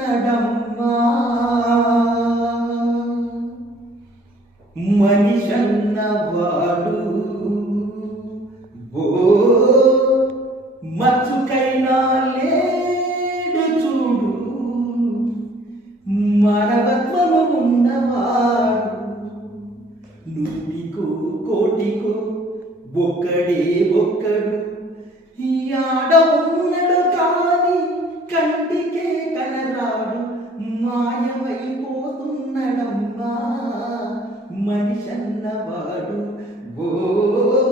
పోతున్నాడమ్మా. మనిషన్నవాడు ఓ మచ్చుకైనా లేడు చూడు, మానవత్వము ఉన్నవాడు. నూటికో కోటికో ఒక్కడే ఒక్కడు ఈ ఆడ ఉన్నడు కాని కంటికే కనరాడు, మాయమైపోతున్నడమ్మా మనిషన్నవాడు. ఓ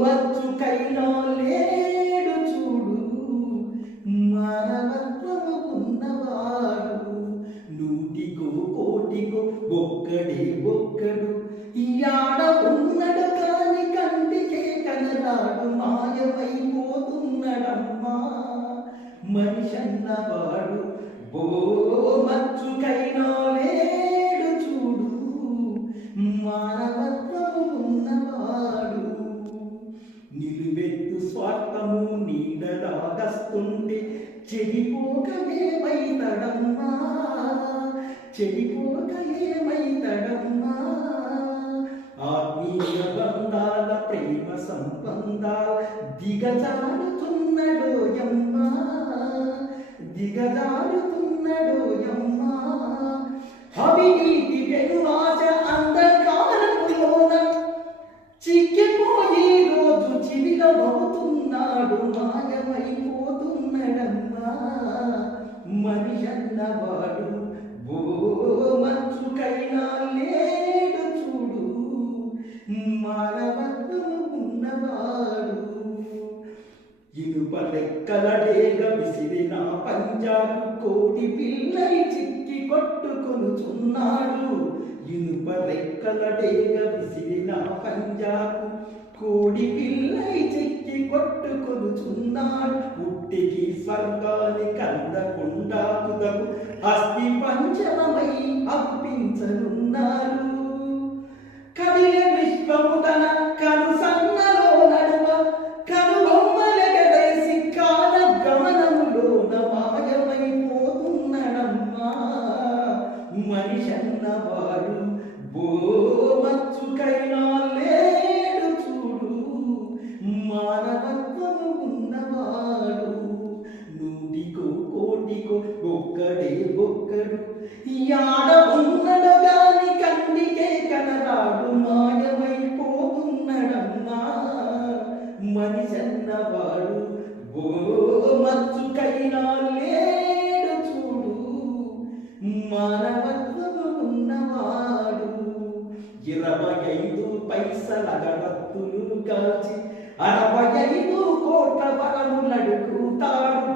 మచ్చుకైనా లేడు చూడు, మానవత్వము ఉన్నవాడు. నూటికో కోటికో ఒక్కడే ఒక్కడు ఈ ఆడ ఉన్నడు కాని కంటికే కనరాడు, మాయమైపోతున్నడమ్మా మనిషన్నవాడు. ఓ మచ్చుకైనా లేడు చూడు, మానవత్వము ఉన్నవాడు. నిలువెత్తు స్వార్థము నీడలాగస్తుంటే చెడిపోక ఏమైతడమ్మా, చెడిపోక ఏమైతడమ్మా. ఆత్మీయ బంధాల ప్రేమ సంబంధాల దిగజారుతున్నడోయమ్మా, దిగజారుతున్నడోయమ్మా. అవినీతి వెనువాజ అంధకారములోన చిక్కిపోయి రోజు చివిలమవుతున్నాడు, మాయమైపోతున్నడమ్మా మనిషన్నవాడు. ఓ మచ్చుకైనా లేడు చూడు, మానవత్వము ఉన్నవాడు. ఇనుప లెక్కల డేగ విసిరిన పంజాబు కోడి పిల్లై చిక్కి కొట్టుకొనుచున్నాడు. ఇనుప రెక్కల డేగ విసిరిన పంజాబు కోడి పిల్లై చిక్కి కొట్టుకొనుచున్నాడు. పుట్టికి స్వర్గానికి అందకుండా తుదకు అస్థి పంచమై అప్పించనున్నారు. కదిలే విశ్వము తన కను సన్నలో నడుమ కనుబొమ్మలెగరేసి కాల గమనములోన మాయమైపోతున్నడమ్మా మనిషన్నవాడు. ఓ మచ్చుకైనా లేడు చూడు, మానవత్వము ఉన్నవాడు. నూటికో కోటికో ఒక్కడే ఒక్కడు ఈ ఆడ ఉన్నడు గాని కంటికే కనరాడు, మాయమైపోతున్నడమ్మా మనిషన్నవాడు. ఓ మచ్చుకైనా లేడు చూడు, మానవత్వము ఉన్నవాడు. 25 పైసల గడత్తులు కాల్చి 65 కోట్ల వరములడుగుతాడు.